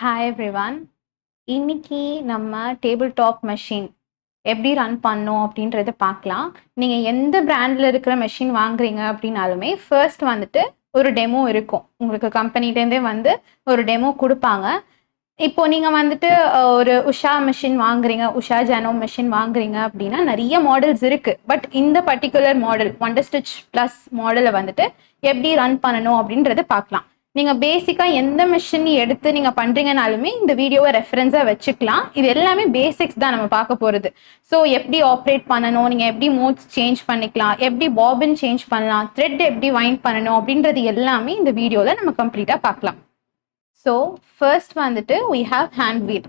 Hi everyone. இன்னைக்கு நம்ம table top machine எப்படி ரன் பண்ணோம் அப்படின்றத பார்க்கலாம். நீங்கள் எந்த பிராண்டில் இருக்கிற மெஷின் வாங்குறீங்க அப்படின்னாலுமே ஃபர்ஸ்ட் வந்துட்டு ஒரு டெமோ இருக்கும். உங்களுக்கு கம்பெனிலேருந்தே வந்து ஒரு டெமோ கொடுப்பாங்க. இப்போ நீங்கள் வந்துட்டு ஒரு உஷா மெஷின் வாங்குறீங்க, உஷா ஜானோ மெஷின் வாங்குறீங்க அப்படின்னா நிறைய மாடல்ஸ் இருக்குது. பட் இந்த particular model wonder stitch plus மாடலை வந்துட்டு எப்படி ரன் பண்ணணும் அப்படின்றத பார்க்கலாம். நீங்கள் பேசிக்காக எந்த மிஷின் எடுத்து நீங்கள் பண்ணுறீங்கனாலுமே இந்த வீடியோவை ரெஃபரன்ஸாக வச்சுக்கலாம். இது எல்லாமே பேசிக்ஸ் தான் நம்ம பார்க்க போகிறது. ஸோ எப்படி ஆப்ரேட் பண்ணணும், நீங்கள் எப்படி மோட்ஸ் சேஞ்ச் பண்ணிக்கலாம், எப்படி பாபின் சேஞ்ச் பண்ணலாம், த்ரெட் எப்படி வைண்ட் பண்ணணும் அப்படின்றது எல்லாமே இந்த வீடியோவில் நம்ம கம்ப்ளீட்டாக பார்க்கலாம். ஸோ ஃபர்ஸ்ட் வந்துட்டு we have hand wheel.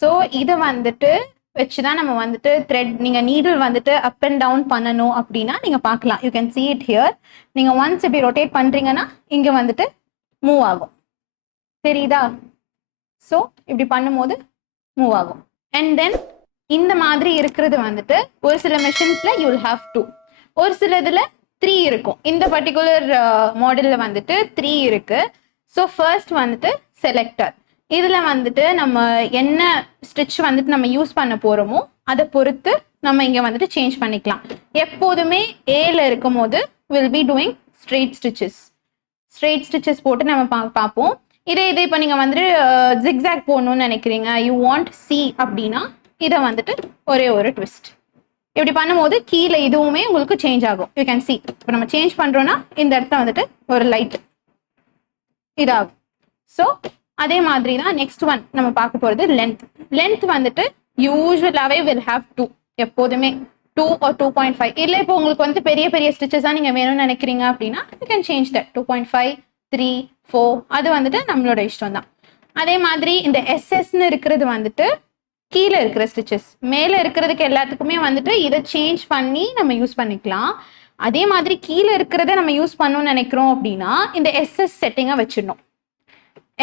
So இதை வந்துட்டு வச்சு தான் நம்ம வந்துட்டு த்ரெட், நீங்கள் நீடில் வந்துட்டு அப் அண்ட் டவுன் பண்ணணும் அப்படின்னா நீங்கள் பார்க்கலாம். You can see it here. நீங்கள் ஒன்ஸ் இப்படி ரொட்டேட் பண்ணுறீங்கன்னா இங்கே வந்துட்டு மூவ் ஆகும், தெரியுதா? ஸோ இப்படி பண்ணும்போது மூவ் ஆகும். அண்ட் தென் இந்த மாதிரி இருக்கிறது வந்துட்டு ஒரு சில மெஷின்ஸில் யூ வில் ஹாவ் 2, ஒரு சில இதில் 3 இருக்கும். இந்த பர்டிகுலர் மாடலில் வந்துட்டு 3 இருக்குது. ஸோ ஃபர்ஸ்ட் வந்துட்டு செலக்டர். இதில் வந்துட்டு நம்ம என்ன ஸ்டிச் வந்துட்டு நம்ம யூஸ் பண்ண போகிறோமோ அதை பொறுத்து நம்ம இங்கே வந்துட்டு சேஞ்ச் பண்ணிக்கலாம். எப்போதுமே ஏல இருக்கும் போது will be doing straight stitches போட்டு நம்ம பார்ப்போம். இதே இப்போ நீங்கள் வந்துட்டு ஜிக்ஸாக் போடணும்னு நினைக்கிறீங்க, யூ வாண்ட் சி அப்படின்னா இதை வந்துட்டு ஒரே ஒரு ட்விஸ்ட் இப்படி பண்ணும்போது கீழே இதுவுமே உங்களுக்கு சேஞ்ச் ஆகும். You can C. இப்போ நம்ம சேஞ்ச் பண்ணுறோன்னா இந்த இடத்துல வந்துட்டு ஒரு லைட் இதாகும். ஸோ அதே மாதிரி தான் நெக்ஸ்ட் ஒன் நம்ம பார்க்க போகிறது லென்த் வந்துட்டு யூஸ்வலாகவே வில் ஹாவ் 2, எப்போதுமே 2 or 2.5. இல்லை இப்போ உங்களுக்கு வந்து பெரிய பெரிய ஸ்டிச்சஸாக நீங்கள் வேணும்னு நினைக்கிறீங்க அப்படின்னா யூ கேன் சேஞ்ச் தட் 2.5, 3, 4 அது வந்துட்டு நம்மளோட இஷ்டம் தான். அதே மாதிரி இந்த எஸ்எஸ்ன்னு இருக்கிறது வந்துட்டு கீழே இருக்கிற ஸ்டிச்சஸ், மேலே இருக்கிறதுக்கு எல்லாத்துக்குமே வந்துட்டு இதை சேஞ்ச் பண்ணி நம்ம யூஸ் பண்ணிக்கலாம். அதே மாதிரி கீழே இருக்கிறத நம்ம யூஸ் பண்ணணும்னு நினைக்கிறோம் அப்படின்னா இந்த எஸ்எஸ் செட்டிங்கை வச்சிடணும்.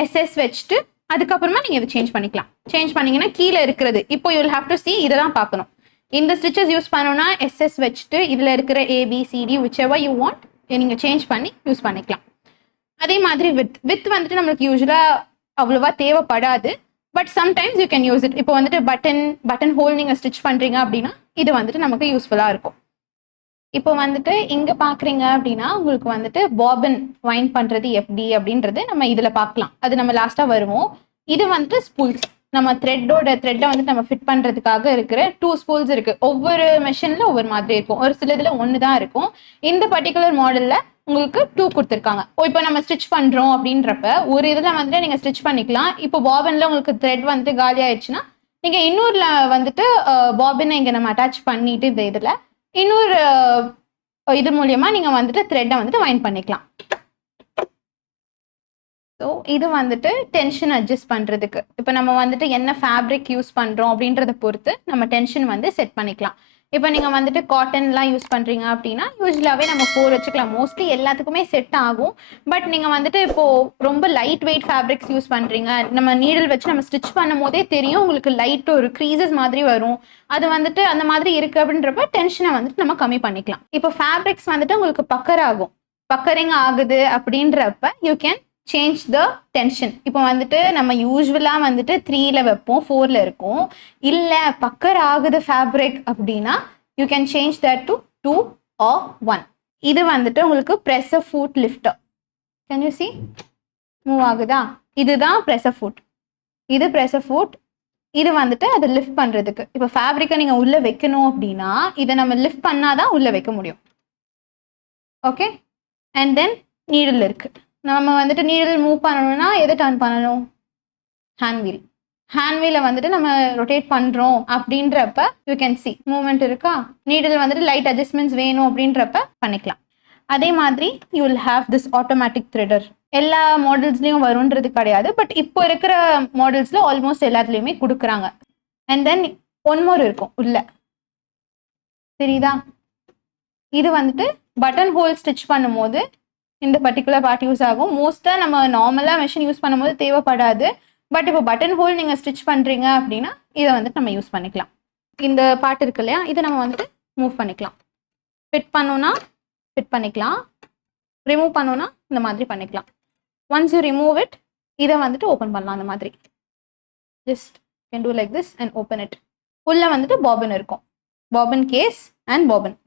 எஸ்எஸ் வச்சுட்டு அதுக்கப்புறமா நீங்கள் இதை சேஞ்ச் பண்ணிக்கலாம். சேஞ்ச் பண்ணிங்கன்னா கீழே இருக்கிறது இப்போ you will have to C, இதை தான் பார்க்கணும். இந்த ஸ்டிச்சஸ் யூஸ் பண்ணணும்னா எஸ்எஸ் வச்சுட்டு இதில் இருக்கிற ஏபிசிடி whichever you want நீங்கள் சேஞ்ச் பண்ணி யூஸ் பண்ணிக்கலாம். அதே மாதிரி வித் வந்துட்டு நம்மளுக்கு யூஸ்வலாக அவ்வளோவா தேவைப்படாது. But sometimes you can use it. இப்போ வந்துட்டு பட்டன் ஹோல் நீங்கள் ஸ்டிச் பண்ணுறீங்க அப்படின்னா இது வந்துட்டு நமக்கு யூஸ்ஃபுல்லாக இருக்கும். இப்போ வந்துட்டு இங்கே பார்க்குறீங்க அப்படின்னா உங்களுக்கு வந்துட்டு பாபின் வைண்ட் பண்ணுறது எப்படி அப்படின்றது நம்ம இதில் பார்க்கலாம். அது நம்ம லாஸ்ட்டாக வருவோம். இது வந்துட்டு ஸ்பூல்ஸ், நம்ம த்ரெட்டை வந்துட்டு நம்ம ஃபிட் பண்ணுறதுக்காக இருக்கிற 2 ஸ்பூல்ஸ் இருக்குது. ஒவ்வொரு மெஷினில் ஒவ்வொரு மாதிரி இருக்கும். ஒரு சில இதில் 1 தான் இருக்கும். இந்த பர்டிகுலர் மாடலில் உங்களுக்கு 2 கொடுத்துருக்காங்க. இப்போ நம்ம ஸ்டிச் பண்ணுறோம் அப்படின்றப்ப ஒரு இதில் வந்துட்டு நீங்கள் ஸ்டிச் பண்ணிக்கலாம். இப்போ பாபினில் உங்களுக்கு த்ரெட் வந்துட்டு காலி ஆயிடுச்சுன்னா நீங்கள் இன்னொருல வந்துட்டு பாபினை இங்கே நம்ம அட்டாச் பண்ணிட்டு இந்த இதில் இன்னொரு இது மூலியமா நீங்கள் வந்துட்டு த்ரெட்டை வந்துட்டு வைண்ட் பண்ணிக்கலாம். ஸோ இது வந்துட்டு டென்ஷன் அட்ஜஸ்ட் பண்ணுறதுக்கு. இப்போ நம்ம வந்துட்டு என்ன ஃபேப்ரிக் யூஸ் பண்ணுறோம் அப்படின்றத பொறுத்து நம்ம டென்ஷன் வந்து செட் பண்ணிக்கலாம். இப்போ நீங்கள் வந்துட்டு காட்டன்லாம் யூஸ் பண்ணுறீங்க அப்படின்னா யூஸ்வலாகவே நம்ம 4 வச்சுக்கலாம். மோஸ்ட்லி எல்லாத்துக்குமே செட் ஆகும். பட் நீங்கள் வந்துட்டு இப்போது ரொம்ப லைட் வெயிட் ஃபேப்ரிக்ஸ் யூஸ் பண்ணுறீங்க, நம்ம நீடில் வச்சு நம்ம ஸ்டிச் பண்ணும் போதே தெரியும் உங்களுக்கு லைட் ஒரு க்ரீசஸ் மாதிரி வரும். அது வந்துட்டு அந்த மாதிரி இருக்குது அப்படின்றப்ப டென்ஷனை வந்துட்டு நம்ம கம்மி பண்ணிக்கலாம். இப்போ ஃபேப்ரிக்ஸ் வந்துட்டு உங்களுக்கு பக்கரிங் ஆகுது அப்படின்றப்ப you can change the tension. இப்போ வந்துட்டு நம்ம யூஸ்வலாக வந்துட்டு 3ல் வைப்போம், 4ல் இருக்கும். இல்லை பக்கர் ஆகுது ஃபேப்ரிக் அப்படின்னா you can change that to 2 or 1. இது வந்துட்டு உங்களுக்கு pressure food lift her. Can you see move ஆகுதா? இதுதான் ப்ரெஷர் ஃபுட். இது ப்ரெஷர் ஃபுட். இது வந்துட்டு அதை லிஃப்ட் பண்ணுறதுக்கு. இப்போ ஃபேப்ரிக்கை நீங்கள் உள்ளே வைக்கணும் அப்படின்னா இதை நம்ம லிஃப்ட் பண்ணாதான் உள்ளே வைக்க முடியும். ஓகே. அண்ட் தென் நீடில் இருக்குது. நம்ம வந்துட்டு நீடில் மூவ் பண்ணணும்னா எதை டர்ன் பண்ணணும்? ஹேண்ட் வீலை வந்துட்டு நம்ம ரொட்டேட் பண்ணுறோம் அப்படின்றப்ப யூ கேன் சி மூவ்மெண்ட் இருக்கா? நீடில் வந்துட்டு லைட் அட்ஜஸ்ட்மெண்ட்ஸ் வேணும் அப்படின்றப்ப பண்ணிக்கலாம். அதே மாதிரி you will have this automatic threader. எல்லா மாடல்ஸ்லையும் வரும்ன்றது கிடையாது, பட் இப்போ இருக்கிற மாடல்ஸில் ஆல்மோஸ்ட் எல்லாத்துலேயுமே கொடுக்குறாங்க. அண்ட் தென் ஒன் மோர் இருக்கும் உள்ள, தெரியுதா? இது வந்துட்டு பட்டன் ஹோல் ஸ்டிச் பண்ணும்போது இந்த பர்டிகுலர் பார்ட் யூஸ் ஆகும். மோஸ்ட்டாக நம்ம நார்மலாக மெஷின் யூஸ் பண்ணும்போது தேவைப்படாது. பட் இப்போ பட்டன் ஹோல் நீங்கள் ஸ்டிச் பண்ணுறீங்க அப்படின்னா இதை வந்துட்டு நம்ம யூஸ் பண்ணிக்கலாம். இந்த பார்ட் இருக்கு இல்லையா, இதை நம்ம வந்துட்டு மூவ் பண்ணிக்கலாம். ஃபிட் பண்ணோன்னா ஃபிட் பண்ணிக்கலாம், ரிமூவ் பண்ணோன்னா இந்த மாதிரி பண்ணிக்கலாம். ஒன்ஸ் யூ ரிமூவ் இட் இதை வந்துட்டு ஓப்பன் பண்ணலாம் அந்த மாதிரி. just you can do like this and open it. உள்ள வந்துட்டு பாபின் இருக்கும், பாபின் கேஸ் அண்ட் பாபின்.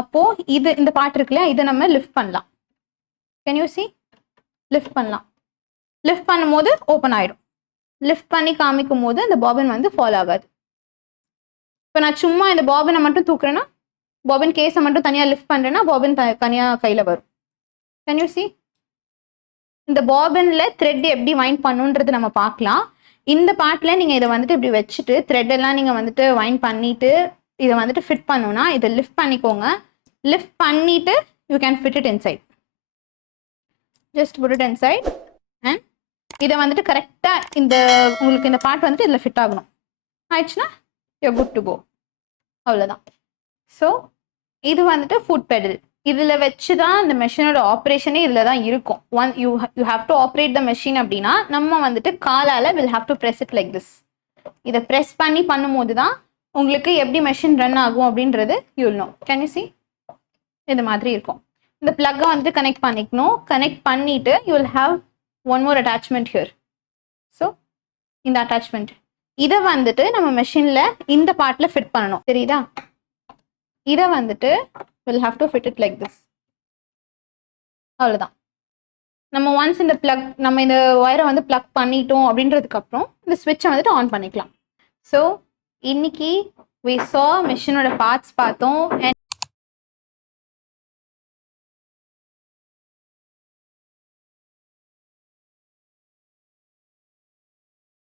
அப்போ இது இந்த பார்ட் இருக்கு இல்லையா, இதை நம்ம லிஃப்ட் பண்ணலாம். Can you see? லிஃப்ட் பண்ணலாம். லிஃப்ட் பண்ணும்போது ஓப்பன் ஆயிடும். லிஃப்ட் பண்ணி காமிக்கும் போது அந்த பாபின் வந்து ஃபால் ஆகாது. இப்போ நான் சும்மா இந்த பாபினை மட்டும் தூக்குறேன்னா, பாபின் கேஸை மட்டும் தனியாக லிஃப்ட் பண்ணுறேன்னா பாபின் தனியாக கையில் வரும். Can you see? இந்த பாபின்ல த்ரெட் எப்படி வைண்ட் பண்ணுன்றது நம்ம பார்க்கலாம். இந்த பார்ட்டில் நீங்கள் இதை வந்துட்டு இப்படி வச்சுட்டு த்ரெட் எல்லாம் நீங்கள் வந்துட்டு வைண்ட் பண்ணிட்டு இதை வந்துட்டு ஃபிட் பண்ணணும்னா இதை லிஃப்ட் பண்ணிக்கோங்க. லிஃப்ட் பண்ணிட்டு you can fit it inside. Just put it inside and இதை வந்துட்டு கரெக்டாக இந்த உங்களுக்கு இந்த பார்ட் வந்துட்டு இதில் ஃபிட் ஆகணும். ஆயிடுச்சுன்னா யூ குட் டு கோ. அவ்வளோதான். ஸோ இது வந்துட்டு ஃபுட் பெடல். இதில் வச்சு தான் இந்த மெஷினோட ஆப்ரேஷனே இதில் தான் இருக்கும். You have to operate the machine அப்படின்னா நம்ம வந்துட்டு காலால் will have to press it like this. இதை ப்ரெஸ் பண்ணி பண்ணும்போது தான் உங்களுக்கு எப்படி மெஷின் ரன் ஆகும் அப்படின்றது you'll no. Can you see? இது மாதிரி இருக்கும். இந்த ப்ளக்கை வந்துட்டு கனெக்ட் பண்ணிக்கணும். கனெக்ட் பண்ணிவிட்டு you will have one more attachment here. So இந்த அட்டாச்மெண்ட் இதை வந்துட்டு நம்ம மெஷினில் இந்த பார்ட்டில் ஃபிட் பண்ணணும். தெரியுதா? இதை வந்துட்டு we'll have to fit it like this. அவ்வளோதான். நம்ம ஒன்ஸ் இந்த ப்ளக் நம்ம இந்த ஒயரை வந்து ப்ளக் பண்ணிட்டோம் அப்படின்றதுக்கு அப்புறம் இந்த ஸ்விட்சை வந்துட்டு ஆன் பண்ணிக்கலாம். ஸோ இன்னைக்கு we saw மெஷினோட பார்ட்ஸ் பார்த்தோம்.